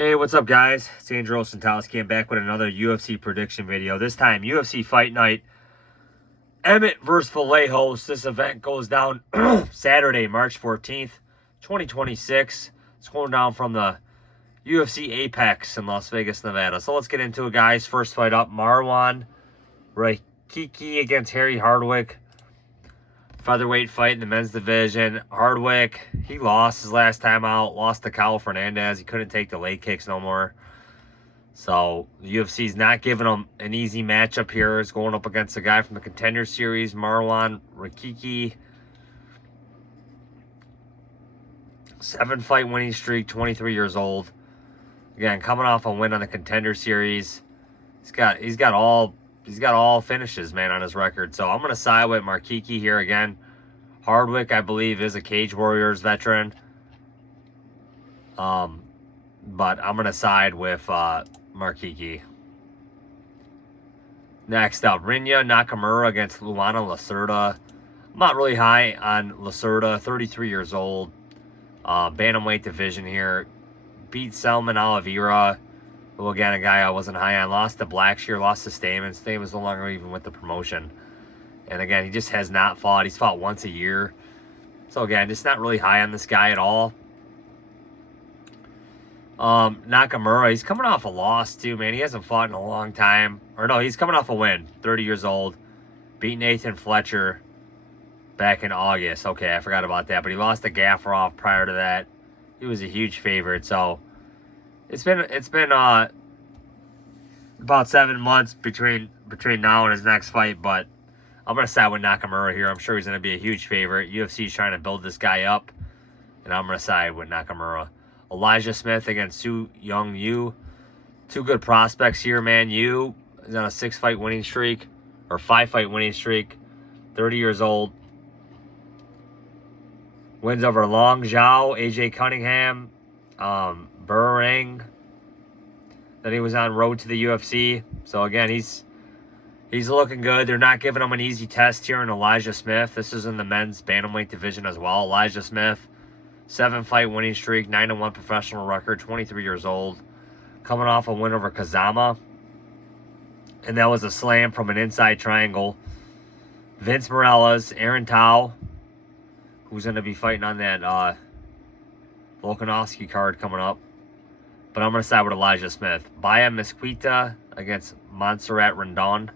Hey, what's up, guys? It's Andrew Santowski. I'm back with another UFC prediction video. This time, UFC Fight Night, Emmett versus Vallejos. This event goes down Saturday, March 14th, 2026. It's going down from the UFC Apex in Las Vegas, Nevada. So let's get into it, guys. First fight up, Marwan Rakiki against Harry Hardwick. Featherweight fight in the men's division. Hardwick, he lost his last time out. Lost to Kyle Fernandez. He couldn't take the leg kicks no more. So the UFC's not giving him an easy matchup here. He's going up against a guy from the Contender Series, Marwan Rakiki. 7-fight winning streak, 23 years old. Again, coming off a win on the Contender Series. He's got all finishes, man, on his record. So I'm going to side with Markiki here again. Hardwick, I believe, is a Cage Warriors veteran. But I'm going to side with Markiki. Next up, Rinya Nakamura against Luana Lacerda. I'm not really high on Lacerda, 33 years old. Bantamweight division here. Beat Selman Oliveira. Well, again, a guy I wasn't high on. Lost to Blackshear, lost to Stamen. Stamen's no longer even with the promotion. And again, he just has not fought. He's fought once a year. So again, just not really high on this guy at all. Nakamura, he's coming off a loss too, man. He hasn't fought in a long time. Or no, he's coming off a win. 30 years old. Beat Nathan Fletcher back in August. Okay, I forgot about that. But he lost to Gaffarov prior to that. He was a huge favorite, so... It's been about 7 months between now and his next fight, but I'm going to side with Nakamura here. I'm sure he's going to be a huge favorite. UFC's trying to build this guy up, and I'm going to side with Nakamura. Elijah Smith against Su Young Yu. Two good prospects here, man. Yu is on a 6-fight winning streak, or 5-fight winning streak. 30 years old. Wins over Long Zhao, AJ Cunningham, Burring. Then he was on road to the UFC. So again, he's looking good. They're not giving him an easy test here in Elijah Smith. This is in the men's bantamweight division as well. Elijah Smith, 7-fight winning streak, 9-1 professional record, 23 years old. Coming off a win over Kazama. And that was a slam from an inside triangle. Vince Morales, Aaron Tao, who's going to be fighting on that Volkanovski card coming up. But I'm going to side with Elijah Smith. Baya Mesquita against Montserrat Rendon.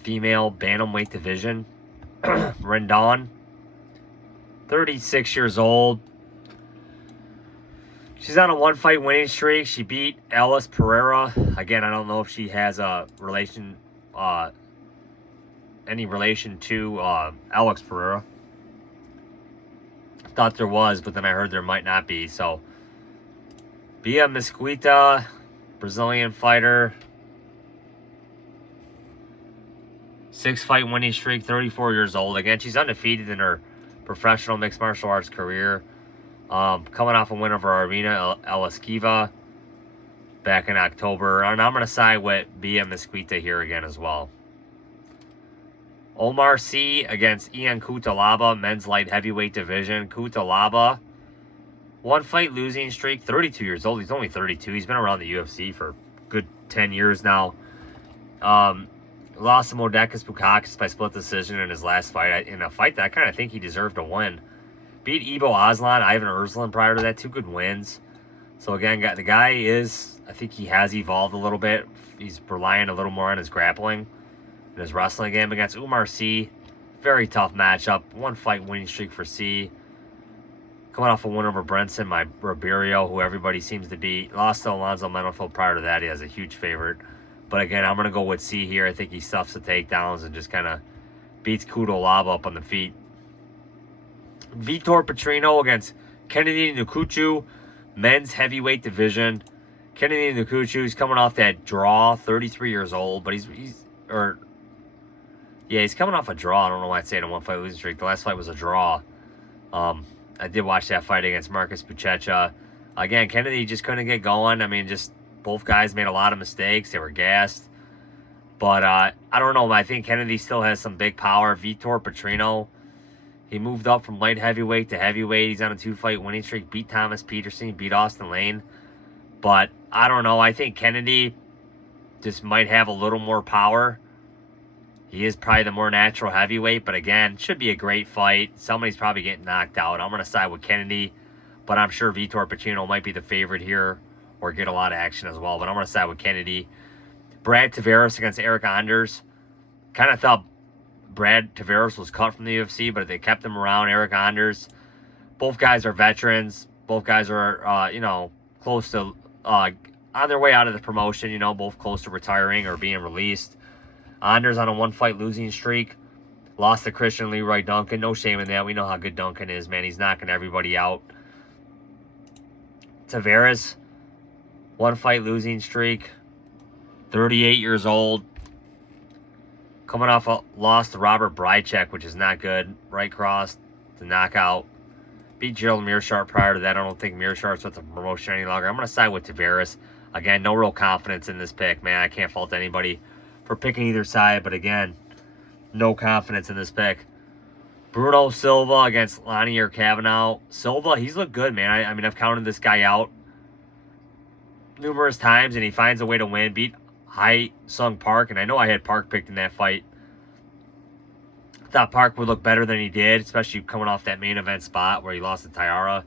Female bantamweight division. Rendon, 36 years old. She's on a 1-fight winning streak. She beat Alice Pereira. Again, I don't know if she has a relation, any relation to Alex Pereira. I thought there was, but then I heard there might not be. So, Bia Mesquita, Brazilian fighter. 6-fight winning streak, 34 years old. Again, she's undefeated in her professional mixed martial arts career. Coming off a win over Armina Eliskiva back in October. And I'm going to side with Bia Mesquita here again as well. Omar Sy against Ian Cutelaba, men's light heavyweight division. Cutelaba, 1-fight losing streak, 32 years old. He's only 32. He's been around the UFC for a good 10 years now. Lost to Modestas Bukauskas by split decision in his last fight. In a fight that I kind of think he deserved to win. Beat Ivo Aslan, Ivan Erslan prior to that. 2 good wins. So again, the guy is, I think he has evolved a little bit. He's relying a little more on his grappling and his wrestling game against Umar Sy. Very tough matchup. 1-fight winning streak for Sy. Coming off a win over Brenson, my Ribeiro, who everybody seems to beat. Lost to Alonzo Menefeld prior to that. He has a huge favorite. But again, I'm going to go with Sy here. I think he stuffs the takedowns and just kind of beats Cutelaba up on the feet. Vitor Petrino against Kennedy Nkuchu, men's heavyweight division. Kennedy Nkuchu's coming off that draw, 33 years old, but he's coming off a draw. I don't know why I'd say it in 1-fight losing streak. The last fight was a draw. I did watch that fight against Marcus Buchecha. Again, Kennedy just couldn't get going. I mean, just both guys made a lot of mistakes. They were gassed. But I don't know. I think Kennedy still has some big power. Vitor Petrino, he moved up from light heavyweight to heavyweight. He's on a 2-fight winning streak. Beat Thomas Peterson. Beat Austin Lane. But I don't know. I think Kennedy just might have a little more power. He is probably the more natural heavyweight, but again, should be a great fight. Somebody's probably getting knocked out. I'm going to side with Kennedy, but I'm sure Vitor Pacino might be the favorite here or get a lot of action as well. But I'm going to side with Kennedy. Brad Tavares against Eric Anders. Kind of thought Brad Tavares was cut from the UFC, but they kept him around. Eric Anders. Both guys are veterans. Both guys are, close to, on their way out of the promotion, both close to retiring or being released. Anders on a one-fight losing streak. Lost to Christian Leroy Duncan. No shame in that. We know how good Duncan is, man. He's knocking everybody out. Tavares, one-fight losing streak. 38 years old. Coming off a loss to Robert Brychek, which is not good. Right cross, the knockout. Beat Gerald Meerschaert prior to that. I don't think Meerschaert's with the promotion any longer. I'm going to side with Tavares. Again, no real confidence in this pick, man. I can't fault anybody for picking either side, but again, no confidence in this pick. Bruno Silva against Lanier Kavanaugh. Silva, he's looked good, man. I mean, I've counted this guy out numerous times, and he finds a way to win. Beat Hai Sung Park, and I know I had Park picked in that fight. I thought Park would look better than he did, especially coming off that main event spot where he lost to Tyara.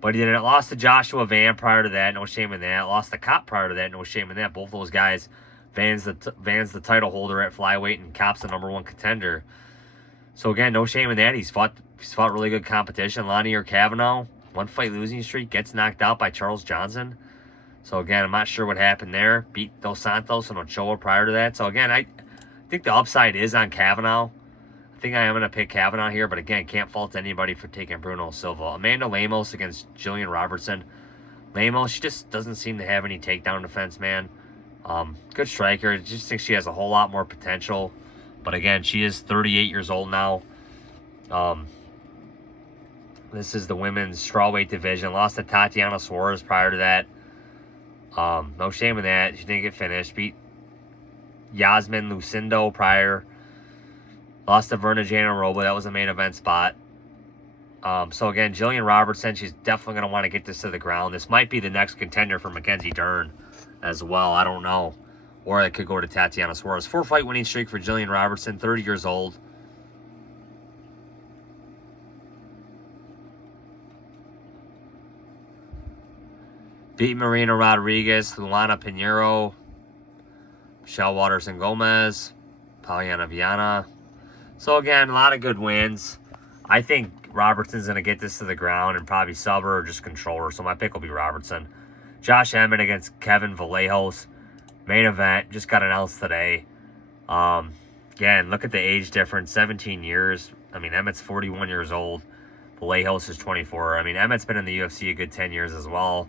But he didn't. Lost to Joshua Van prior to that, no shame in that. Lost to Kopp prior to that, no shame in that. Both those guys, Van's the title holder at flyweight, and Kopp's the #1 contender. So again, no shame in that. He's fought really good competition. Lanier Kavanaugh, one-fight losing streak, gets knocked out by Charles Johnson. So again, I'm not sure what happened there. Beat Dos Santos and Ochoa prior to that. So again, I think the upside is on Kavanaugh. I think I am going to pick Kavanaugh here, but again, can't fault anybody for taking Bruno Silva. Amanda Lemos against Jillian Robertson. Lemos, she just doesn't seem to have any takedown defense, man. Good striker. I just think she has a whole lot more potential. But again, she is 38 years old now. This is the women's strawweight division. Lost to Tatiana Suarez prior to that. No shame in that. She didn't get finished. Beat Yasmin Lucindo prior. Lost to Verna Janaroba. That was the main event spot. So again, Jillian Robertson, she's definitely going to want to get this to the ground. This might be the next contender for Mackenzie Dern as well. I don't know. Or it could go to Tatiana Suarez. 4-fight winning streak for Jillian Robertson, 30 years old. Beat Marina Rodriguez, Luana Pinheiro, Michelle Waterson-Gomez, Polyana Viana. So again, a lot of good wins. I think Robertson's going to get this to the ground and probably sub her or just control her. So my pick will be Robertson. Josh Emmett against Kevin Vallejos. Main event. Just got announced today. Again, look at the age difference. 17 years. I mean, Emmett's 41 years old. Vallejos is 24. I mean, Emmett's been in the UFC a good 10 years as well.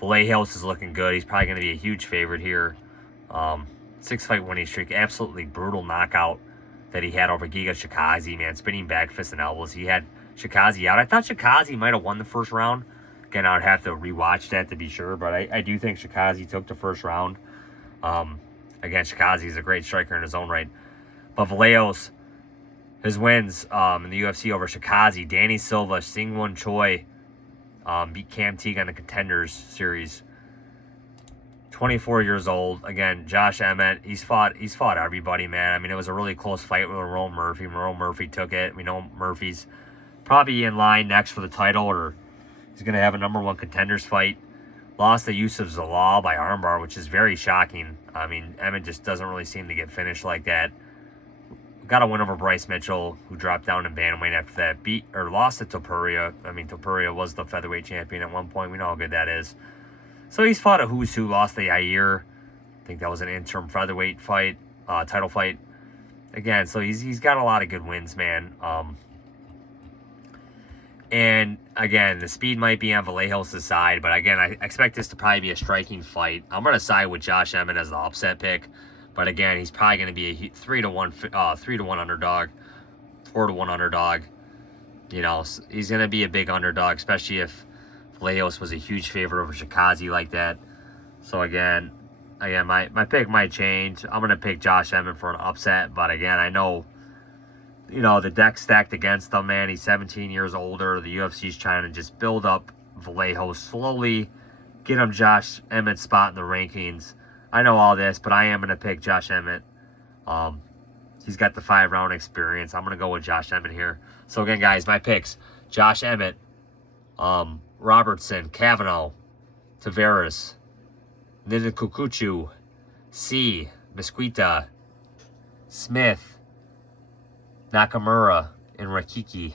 Vallejos is looking good. He's probably going to be a huge favorite here. 6-fight winning streak. Absolutely brutal knockout that he had over Giga Chikaze, man. Spinning back fists and elbows. He had Chikaze out. I thought Chikaze might have won the first round. Again, I would have to rewatch that to be sure, but I do think Chikaze took the first round. Again, Chikaze is a great striker in his own right. But Vallejos, his wins in the UFC over Chikaze, Danny Silva, Singwon Choi, beat Cam Teague on the Contenders series. 24 years old. Again, Josh Emmett, he's fought everybody, man. I mean, it was a really close fight with Merle Murphy. Merle Murphy took it. We know Murphy's probably in line next for the title, or he's going to have a #1 contenders fight. Lost to Yusuf Zalal by armbar, which is very shocking. I mean, Emmett just doesn't really seem to get finished like that. Got a win over Bryce Mitchell, who dropped down in bantamweight after that. Lost to Topuria. I mean, Topuria was the featherweight champion at one point. We know how good that is. So he's fought a who's who. Lost to Yair. I think that was an interim featherweight fight, title fight. Again, so he's got a lot of good wins, man. And again, the speed might be on Vallejos' side, but again, I expect this to probably be a striking fight. I'm going to side with Josh Emmett as the upset pick, but again, he's probably going to be a 3-1 underdog, 4-1 underdog. You know, he's going to be a big underdog, especially if Vallejos was a huge favorite over Chikaze like that. So again, my pick might change. I'm going to pick Josh Emmett for an upset, but again, I know, you know, the deck's stacked against him, man. He's 17 years older. The UFC's trying to just build up Vallejos slowly, get him Josh Emmett's spot in the rankings. I know all this, but I am going to pick Josh Emmett. He's got the 5-round experience. I'm going to go with Josh Emmett here. So again, guys, my picks: Josh Emmett, Robertson, Kavanaugh, Tavares, Ninakukuchu, C, Mesquita, Smith, Nakamura, and Rakiki.